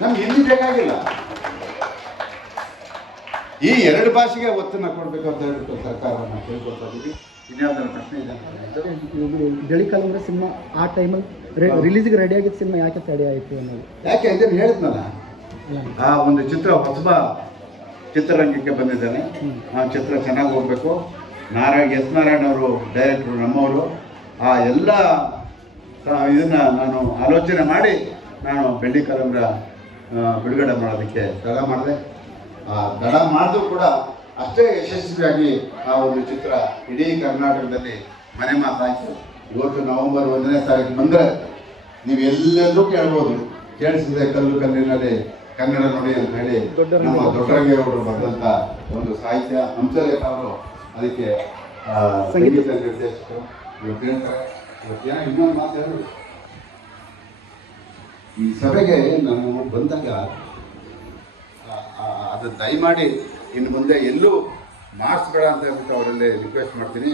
ನಮ್ಗೆ ಹಿಂದಿ ಬೇಕಾಗಿಲ್ಲ. ಈ ಎರಡು ಭಾಷೆಗೆ ಒತ್ತನ್ನು ಕೊಡಬೇಕು ಅಂತ ಹೇಳ್ಬಿಟ್ಟು ಸರ್ಕಾರವನ್ನು ಕೇಳ್ಕೊಳ್ತಾ ಇದ್ದೀವಿ. ಇನ್ಯಾವುದಾದ್ರು ಪ್ರಶ್ನೆ ಇದೆ? ಬಿಳಿ ಕಾಲಂಗ್ರೆ ಸಿನಿಮಾ ಆ ಟೈಮಲ್ಲಿ ರಿಲೀಸ್ಗೆ ರೆಡಿ ಆಗಿದ್ದ ಸಿನಿಮಾ ಯಾಕೆ ತಡೆ ಆಯಿತು ಅನ್ನೋದು? ಯಾಕೆ ಇದನ್ನು ಹೇಳಿದ್ನಲ್ಲ, ಆ ಒಂದು ಚಿತ್ರ ಹೊಸಬ ಚಿತ್ರರಂಗಕ್ಕೆ ಬಂದಿದ್ದಾನೆ. ಆ ಚಿತ್ರ ಚೆನ್ನಾಗಿ ಹೋಗಬೇಕು. ಎಸ್ ನಾರಾಯಣ ಅವರು ಡೈರೆಕ್ಟ್ರು, ನಮ್ಮವರು. ಆ ಎಲ್ಲ ಇದನ್ನು ನಾನು ಆಲೋಚನೆ ಮಾಡಿ ನಾನು ಬೆಳ್ಳಿ ಕಾಲಂಗ್ರ ಬಿಡುಗಡೆ ಮಾಡೋದಕ್ಕೆ ತಡ ಮಾಡಿದೆ. ತಡ ಮಾಡಿದ್ರೂ ಕೂಡ ಅಷ್ಟೇ ಯಶಸ್ವಿಯಾಗಿ ಆ ಒಂದು ಚಿತ್ರ ಇಡೀ ಕರ್ನಾಟಕದಲ್ಲಿ ಮನೆ ಮಾತಾಯಿತು. ಇವತ್ತು ನವೆಂಬರ್ 1ನೇ ತಾರೀಕು ಬಂದರೆ ನೀವು ಎಲ್ಲೆಲ್ಲೂ ಕೇಳ್ಬೋದು, ಕೇಳಿಸಿದೆ ಕಲ್ಲು ಕಲ್ಲಿನಲ್ಲಿ ಕನ್ನಡ ನುಡಿ ಅಂತ ಹೇಳಿ ನಮ್ಮ ದೊಡ್ಡರಂಗೆ ಅವರು ಬರೆದಂಥ ಒಂದು ಸಾಹಿತ್ಯ. ಹಂಸಲೇಖ ಅವರು ಅದಕ್ಕೆ ಸಂಗೀತ ನಿರ್ದೇಶಕರು. ಇವತ್ತು ಹೇಳ್ತಾರೆ, ಇವತ್ತೇನೋ ಇನ್ನೊಂದು ಮಾತು ಹೇಳಿ, ಈ ಸಭೆಗೆ ನಾನು ಬಂದಾಗ ಅದು ದಯಮಾಡಿ ಇನ್ನು ಮುಂದೆ ಎಲ್ಲೂ ಮಾರ್ಕ್ಸ್ಬೇಡ ಅಂತ ಹೇಳ್ಬಿಟ್ಟು ಅವರಲ್ಲಿ ರಿಕ್ವೆಸ್ಟ್ ಮಾಡ್ತೀನಿ.